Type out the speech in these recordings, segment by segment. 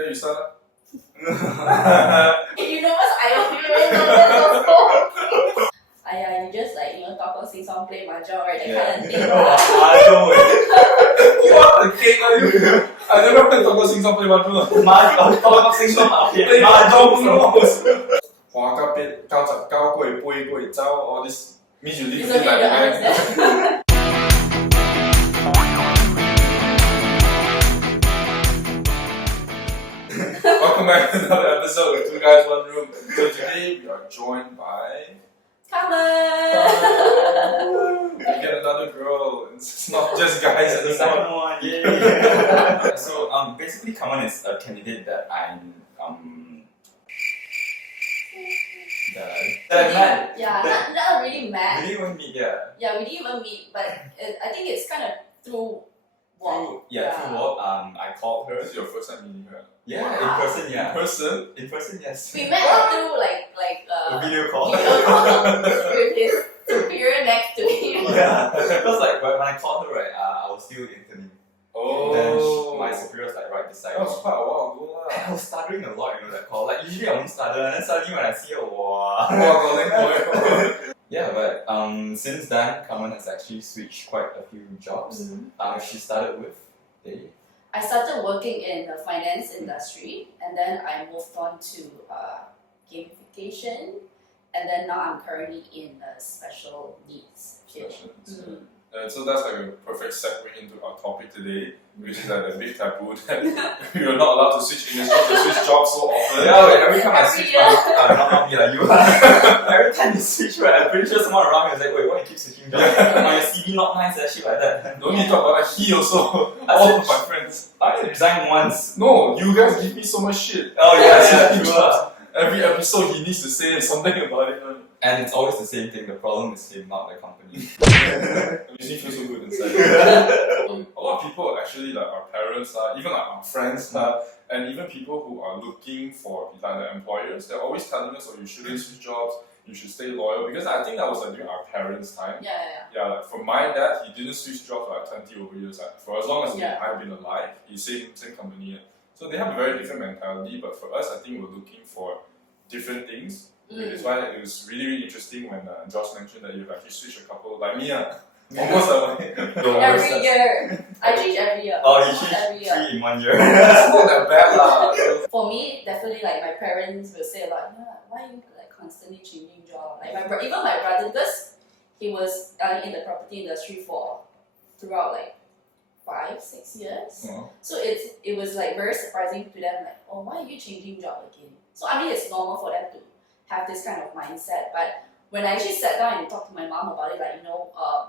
Okay, you start. You know what's I also. You just talk or sing song, play mahjong, right? That kind of thing. What the king are you? I never heard talk sing song play mahjong. Mahjong sing song okay. Mahjong no. 花甲别高十九过杯过走 all this means you live It's in okay to like understand. Welcome back to another episode of Two Guys One Room. So today we are joined by Carmen. we get another girl. It's not just guys The anymore. second one, yay! So basically Carmen is a candidate that I'm that I met. Yeah, not really mad. We didn't even meet, yeah. Yeah, we didn't even meet, but I think it's kind of through work. Through work. I called her. This is your first time meeting her. Yeah, Wow. in person, yeah. In person, Yes. We met through A video call. with his superior next to him. Yeah, because when I called her, right, I was still interning. Oh. Then my superior was right beside That me. was quite a while ago lah. I was stuttering a lot, that call. Usually I won't stutter, and then suddenly when I see her, wow. Yeah, but since then, Carmen has actually switched quite a few jobs. Mm-hmm. She started with Dave. I started working in the finance industry, and then I moved on to gamification, and then now I'm currently in special needs field. So that's like a perfect segue into our topic today, which is like the big taboo that you're not allowed to switch industry, to switch jobs so often. Yeah, wait, every time I Every switch, year. not me like you. Every time you switch, right, I'm pretty sure someone around me is like, wait, why you keep switching jobs? My CV not nice, and shit like that. Don't need to talk about that. He also, all of my friends. I only resigned once. No, you guys give me so much shit. Oh yeah, Switching true. jobs. Every episode he needs to say something about it. And it's always the same thing. The problem is him, not the company. It makes me feel so good inside. A lot of people actually, like our parents, even like our friends, and even people who are looking for like the employers, they're always telling us, oh, you shouldn't switch jobs, you should stay loyal. Because I think that was like during our parents' time. Yeah. Like for my dad, he didn't switch jobs for like 20 over years. Like, for as long as I've been alive, he's same company. So they have a very different mentality. But for us, I think we're looking for different things. Which is why it was really, really interesting when Josh mentioned that you've actually switched a couple, like me, almost like Every year. I change every year. Oh, you Almost changed every year. 3 in 1 year. it's not that bad lah. For me, definitely like my parents will say like, why are you like constantly changing job? Like even my brother, because he was in the property industry throughout like 5-6 years. So it was like very surprising to them, like, oh, why are you changing job again? So I mean, it's normal for them to have this kind of mindset, but when I actually sat down and talked to my mom about it, like,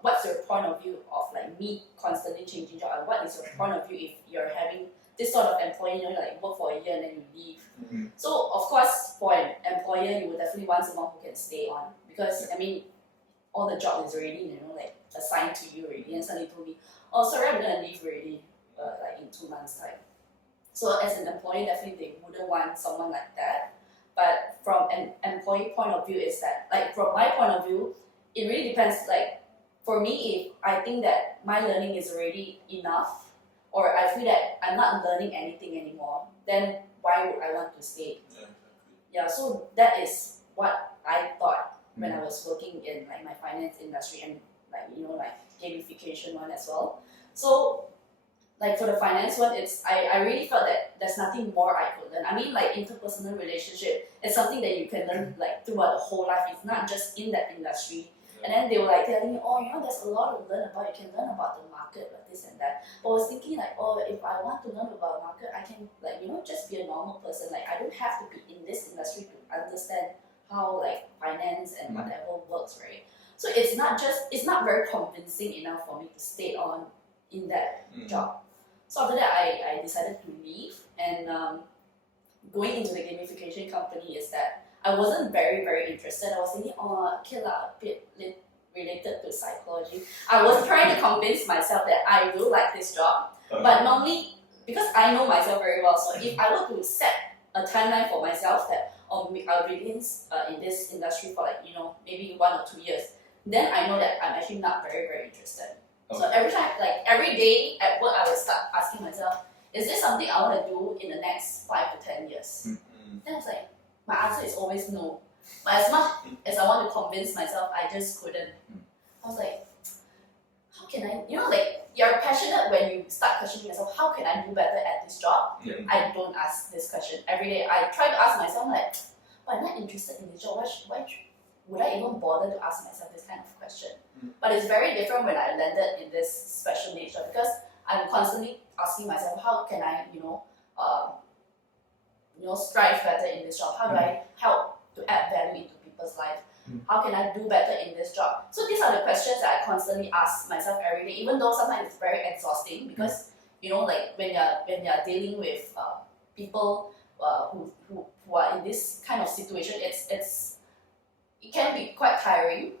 what's your point of view of like me constantly changing job, and what is your point of view if you're having this sort of employee, like work for a year and then you leave. So of course, for an employer, you would definitely want someone who can stay on, because I mean, all the job is already like assigned to you already, and suddenly told me, oh sorry, I'm gonna leave already, like in 2 months time. So as an employer, definitely they wouldn't want someone like that. But from an employee point of view, is that like from my point of view, it really depends. Like for me, if I think that my learning is already enough, or I feel that I'm not learning anything anymore, then why would I want to stay? Yeah, so that is what I thought when I was working in like my finance industry, and like gamification one as well. So like for the finance one, I really felt that there's nothing more I could learn. I mean, like interpersonal relationship is something that you can learn like throughout the whole life. It's not just in that industry. And then they were like telling me, oh, there's a lot to learn about. You can learn about the market, like this and that. But I was thinking like, oh, if I want to learn about market, I can like just be a normal person. Like I don't have to be in this industry to understand how like finance and whatever works, right? So it's not very convincing enough for me to stay on in that job. So after that, I decided to leave, and going into the gamification company is that I wasn't very, very interested. I was thinking, oh, okay lah, a bit related to psychology. I was trying to convince myself that I will like this job, but normally, because I know myself very well, so if I were to set a timeline for myself that I'll be in this industry for like maybe 1 or 2 years, then I know that I'm actually not very, very interested. So every day at work, I would start asking myself, is this something I want to do in the next 5 to 10 years? Then I was like, my answer is always no. But as much as I want to convince myself, I just couldn't. I was like, how can I, like, you're passionate when you start questioning yourself, how can I do better at this job? I don't ask this question every day. I try to ask myself, like, but I'm not interested in this job. Why would I even bother to ask myself this kind of question? But it's very different when I landed in this special needs job, because I'm constantly asking myself, how can I, strive better in this job? How do I help to add value into people's life? How can I do better in this job? So these are the questions that I constantly ask myself every day, even though sometimes it's very exhausting, because like when you're dealing with people who are in this kind of situation, it can be quite tiring.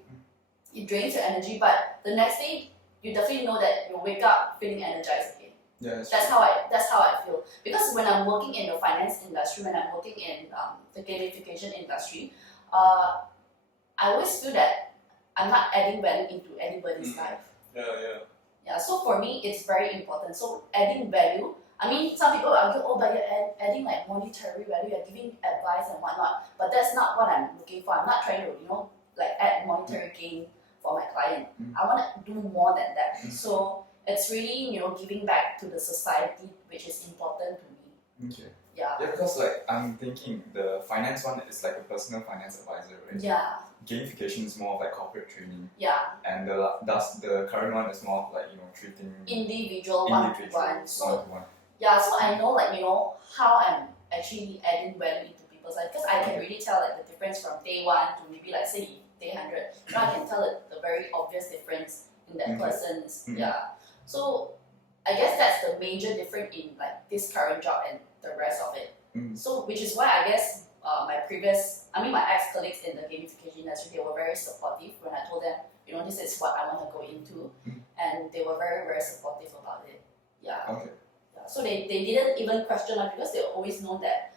It drains your energy, but the next day you definitely know that you wake up feeling energized again. Yeah, that's how I feel. Because when I'm working in the finance industry, when I'm working in the gamification industry, I always feel that I'm not adding value into anybody's life. Yeah. So for me, it's very important. So adding value. I mean, some people argue, but you're adding like monetary value, you're giving advice and whatnot. But that's not what I'm looking for. I'm not trying to, like add monetary gain for my client. I want to do more than that. So it's really, giving back to the society, which is important to me. Okay. Yeah. Yeah, because like I'm thinking the finance one is like a personal finance advisor, right? Yeah. Gamification is more of like corporate training. Yeah. And the current one is more of like treating individual one-to-one. So one-to-one. yeah, so I know how I'm actually adding value into people's life, because I can really tell like the difference from day 1 to maybe like say day 100. I can tell the very obvious difference in that person's So I guess that's the major difference in like this current job and the rest of it. So which is why I guess my ex-colleagues in the gamification industry, they were very supportive when I told them, this is what I want to go into, and they were very, very supportive about it. Yeah. Okay. Yeah. So they didn't even question us, because they always know that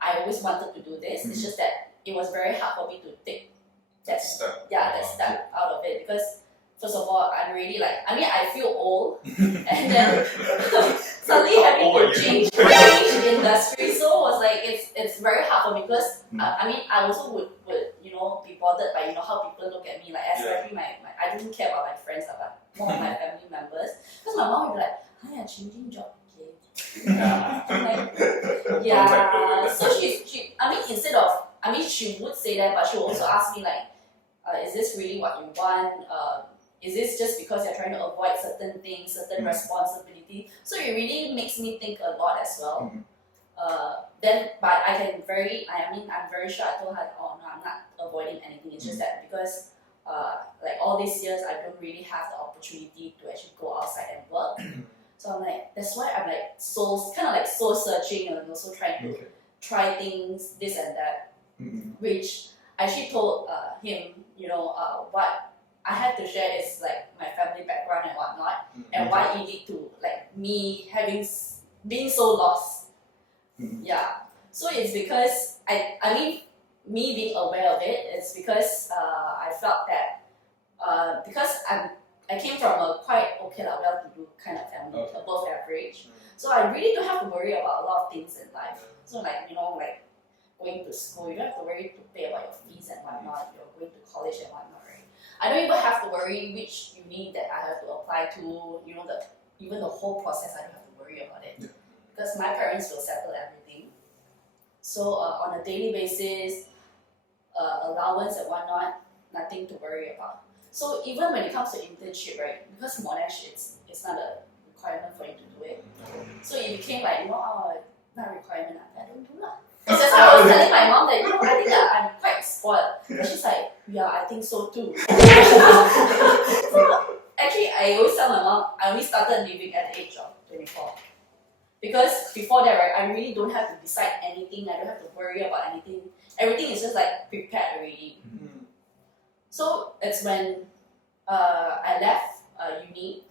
I always wanted to do this. It's just that it was very hard for me to take that step out of it, because first of all, I'm really like, I feel old, and then suddenly having to change industry, so it was like, it's very hard for me, because I also would be bothered by how people look at me, like especially my I didn't care about my friends, but more of my family members, because my mom would be like, hi, I'm changing job, okay? So she instead of, she would say that, but she would also ask me like, is this really what you want? Is this just because you're trying to avoid certain things, certain responsibility? So it really makes me think a lot as well. But I'm very sure I told her, oh no, I'm not avoiding anything. It's just that because like all these years, I don't really have the opportunity to actually go outside and work. So I'm like, that's why I'm like soul searching, and also trying to try things, this and that, which I actually told him, what I had to share is like my family background and whatnot, and why it lead to like me being so lost. Yeah. So it's because me being aware of it, it's because I felt that because I came from a quite well-to-do kind of family, above average. So I really don't have to worry about a lot of things in life. So like like going to school, you don't have to worry to pay about your fees and whatnot. You're going to college and whatnot, right? I don't even have to worry which uni that I have to apply to. Even the whole process, I don't have to worry about it, because my parents will settle everything. So on a daily basis, allowance and whatnot, nothing to worry about. So even when it comes to internship, right, because Monash, it's not a requirement for you to do it. So it became like, not a requirement, I don't do that. That's why I was telling my mom that, I think that I'm quite spoiled. She's like, yeah, I think so too. So actually, I always tell my mom, I only started living at the age of 24. Because before that, right, I really don't have to decide anything. I don't have to worry about anything. Everything is just like prepared already. So it's when I left uni,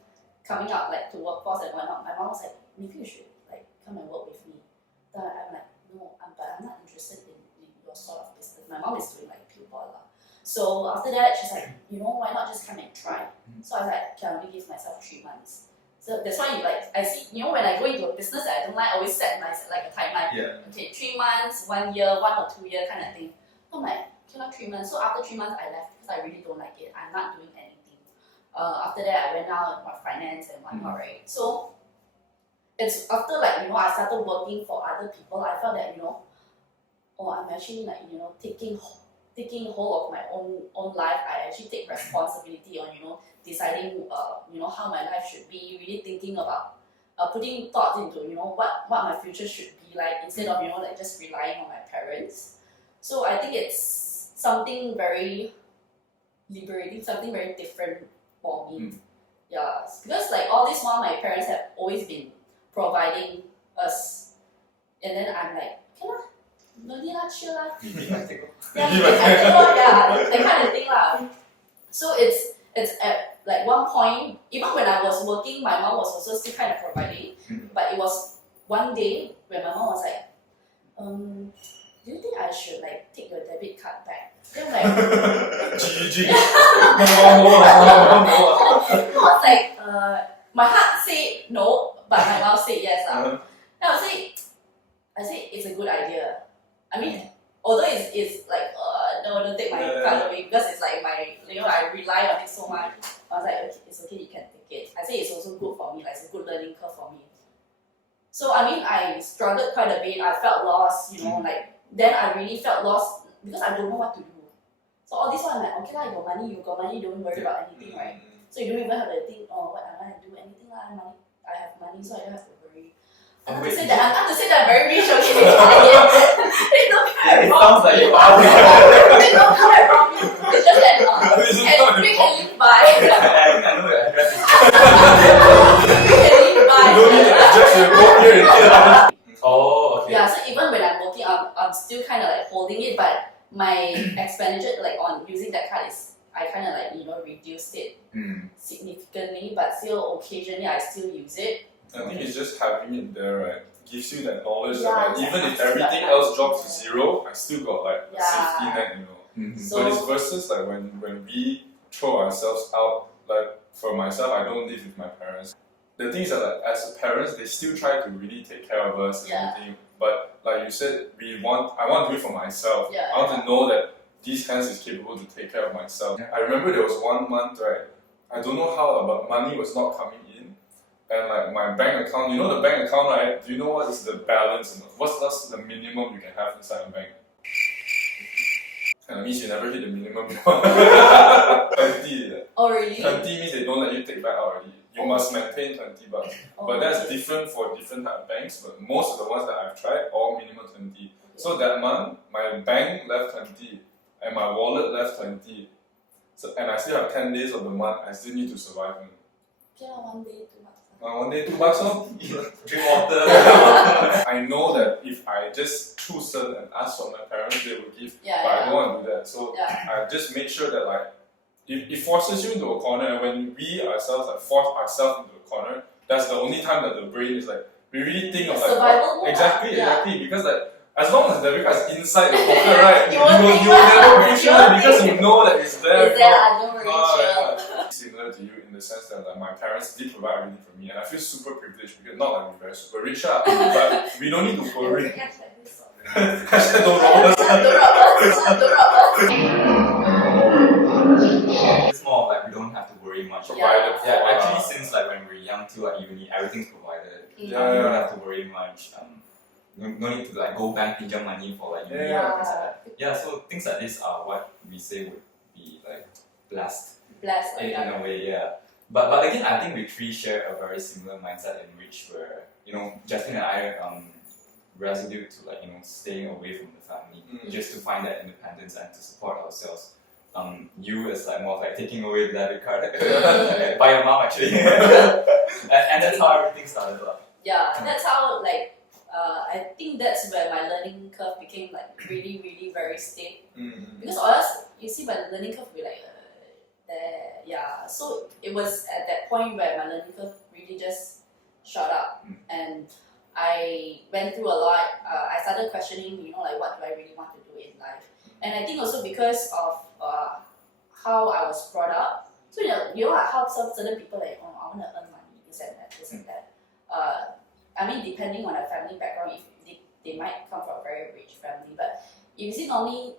coming out like to workforce and whatnot. My mom was like, maybe you should like come and work with me. Then I'm like, no, but I'm not interested in your sort of business. My mom is doing like pure boiler. So after that, she's like, why not just come and try? So I was like, can I only give myself 3 months? So that's why I see, when I go into a business that I don't like, I always set like a timeline. Yeah. Okay, 3 months, 1 year, 1 or 2 year kind of thing. I'm like, okay, not 3 months. So after 3 months, I left because I really don't like it. I'm not doing anything. After that, I went out with my finance and whatnot, right? So it's after I started working for other people, I felt that I'm actually taking hold of my own life. I actually take responsibility on deciding how my life should be. Really thinking about putting thought into what my future should be like instead of just relying on my parents. So I think it's something very liberating, something very different for me. Yeah, because all this while my parents have always been providing us, and then I'm like, okay lah, no need lah, chill lah. Yeah, that kind of thing lah. So it's at one point, even when I was working, my mom was also still kind of providing, but it was one day when my mom was like, do you think I should take your debit card back? Then I'm like, GG. I was like, my heart said no, but my mouth said yes. Then I say it's a good idea. I mean, although it's no, don't take my card away because it's like I rely on it so much. I was like, okay, it's okay, you can take it. I say it's also good for me, it's a good learning curve for me. So I mean, I struggled quite a bit. I felt lost, then I really felt lost because I don't know what to do. So all this while I'm like, okay lah, you got money, don't worry about anything, right? So you don't even have to think, oh, what am I to do? Anything lah, I have money, so I don't have to worry. I'm not to say that I'm very rich, okay? It don't come It sounds like you are. It don't come from me. It's just that we can live by. I think I know your address. We can live by. You don't need to adjust your boat here and here. Oh, okay. Yeah, so even when I'm working, I'm still kind of holding it, but my expenditure on using that card is, I kind of reduced it significantly, but still occasionally I still use it. I think it's just having it there, right? Gives you that knowledge Yeah, that even if everything else drops to zero, I still got a safety net, So But it's versus when we throw ourselves out, for myself, I don't live with my parents. The thing is that as parents, they still try to really take care of us and everything. But like you said, I want to do it for myself. Yeah, I want to know that these hands is capable to take care of myself. I remember there was 1 month, right? I don't know how, but money was not coming in. And my bank account, the bank account, right? Do you know what is the balance? What's the minimum you can have inside a bank? That means you never hit the minimum. 20. Oh really? 20 means they don't let you take back out already. You must maintain 20 bucks. But that's different for different type of banks. But most of the ones that I've tried, all minimum 20. So that month, my bank left 20 and my wallet left 20. So, and I still have 10 days of the month. I still need to survive. Okay, 1 day, 2 months. 1 day, 2 bucks, so Drink water. I know that if I just choose and ask for my parents, they will give. But I don't want to do that. So I just make sure that it forces you into a corner. And when we ourselves force ourselves into a corner, that's the only time that the brain is we really think of survival mode. Exactly. Because as long as the debit card is inside the pocket, right, you will think never be sure because you know that it's there. It's there, I don't really sure. Similar to you in the sense that my parents did provide everything for me, and I feel super privileged because not we're very super rich, but we don't need to worry. Hashtag don't rob us. Don't rob us. It's more of we don't have to worry much. Provided for, actually since when we're young till uni, everything's provided. You don't have to worry much. No need to go bank pinjam money for uni or things like that. Yeah, so things like this are what we say would be blessed. Blessed In a way, yeah. But again, I think we three share a very similar mindset in which we're, Justin and I resolute to staying away from the family just to find that independence and to support ourselves. You is more of taking away the debit card by your mom actually, and that's how everything started. Yeah, that's how I think that's where my learning curve became really, really very steep. Because or else you see my learning curve be there, so it was at that point where my learning curve really just shot up, and I went through a lot. I started questioning, what do I really want to do in life? And I think also because of how I was brought up. So how some certain people I want to earn money. this and that, this and that. I mean, depending on their family background, if they might come from a very rich family, but if you see normally,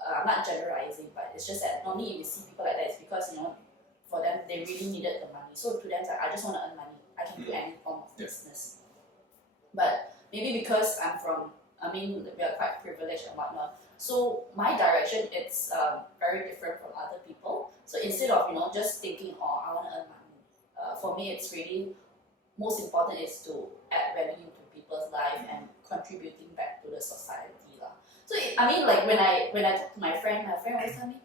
I'm not generalizing, but it's just that normally if you see people like that, it's because, you know, for them, they really needed the money. So to them, it's like, I just want to earn money. I can do any form of business. But maybe because we are quite privileged and whatnot. So my direction, it's very different from other people. So instead of, you know, just thinking, oh, I want to earn money, for me, it's really most important is to add value to people's life and contributing back to the society lah. So like when I talk to my friend always tell me,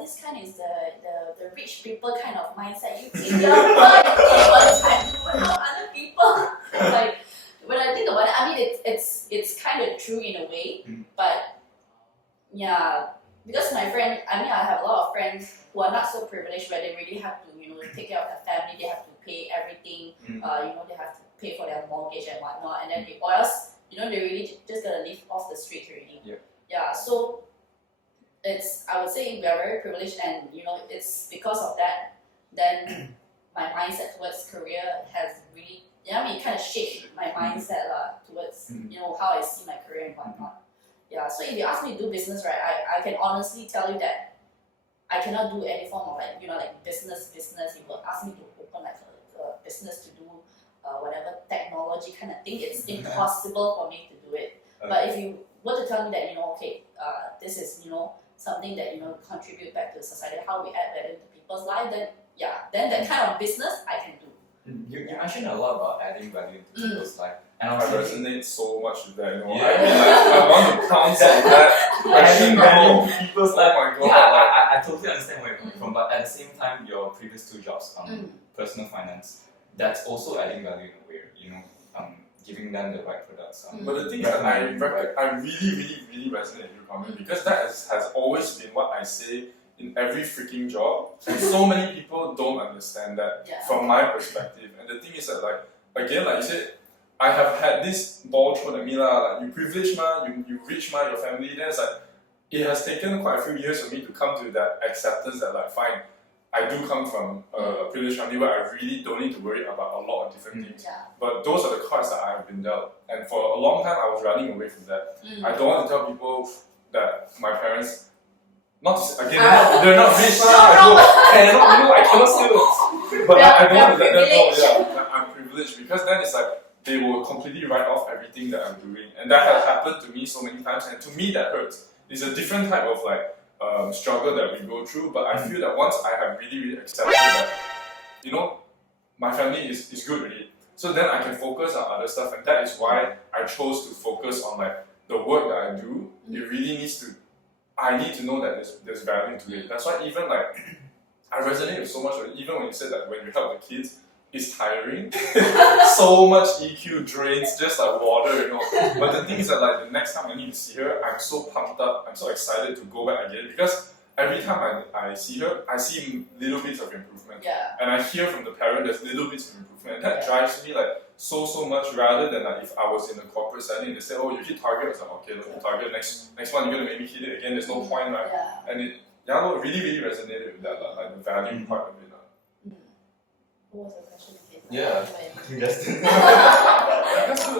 this kind is the rich people kind of mindset. You think you're worth all the time to help other people. Like when I think about it, I mean it's kind of true in a way, but yeah, because my friend, I have a lot of friends who are not so privileged where they really have to, you know, take care of their family, they have to pay everything, you know, they have to pay for their mortgage and whatnot, and then or else, you know, they really just gonna live off the street already. Yeah, so I would say we are very privileged, and you know, it's because of that, then my mindset towards career has really, it kind of shaped my mindset towards, you know, how I see my career and whatnot. Yeah, so if you ask me to do business, right, I can honestly tell you that I cannot do any form of like, you know, like business. If you ask me to open like a business to do whatever technology kind of thing, it's impossible for me to do it. But if you were to tell me that, you know, okay, this is, you know, something that, you know, contribute back to society, how we add value to people's life, then then that kind of business I can do. You mentioned a lot about adding value to people's life. And I resonate so much with that, you know. I want to counsel that. Adding value to people's life. Oh my god. Yeah, I totally understand where you're coming from, but at the same time, your previous two jobs, personal finance, that's also adding value in a way, you know, giving them the right products. But the thing is that I really resonate with you, Carmen, because that has always been what I say in every freaking job. And so many people don't understand that from my perspective. And the thing is that, like, again, like you said, I have had this ball thrown at me like you privileged you rich your family. Then it's like it has taken quite a few years for me to come to that acceptance that like fine, I do come from a privileged family where I really don't need to worry about a lot of different things. But those are the cards that I have been dealt. And for a long time I was running away from that. I don't want to tell people that my parents, not to say, again, they're not rich. I cannot say that. But I don't want to let them know that I'm privileged, because then it's like they will completely write off everything that I'm doing. And that has happened to me so many times, and to me that hurts. It's a different type of like struggle that we go through, but I feel that once I have really accepted that, you know, my family is good already, so then I can focus on other stuff, and that is why I chose to focus on like the work that I do. It really needs to, I need to know that there's value to it. That's why even like I resonate with so much of it, even when you said that when you help the kids, it's tiring. So much EQ drains just like water, you know. But the thing is that like the next time I need to see her, I'm so pumped up, I'm so excited to go back again, because every time I see her, I see little bits of improvement. And I hear from the parent there's little bits of improvement, and that drives me like so much, rather than like if I was in a corporate setting, they say, oh, you hit target, I was like, okay, look, you target, next one you're gonna make me hit it again, there's no point, right? And it really resonated with that, like the value part of it. What was the question again? Yeah. That's good.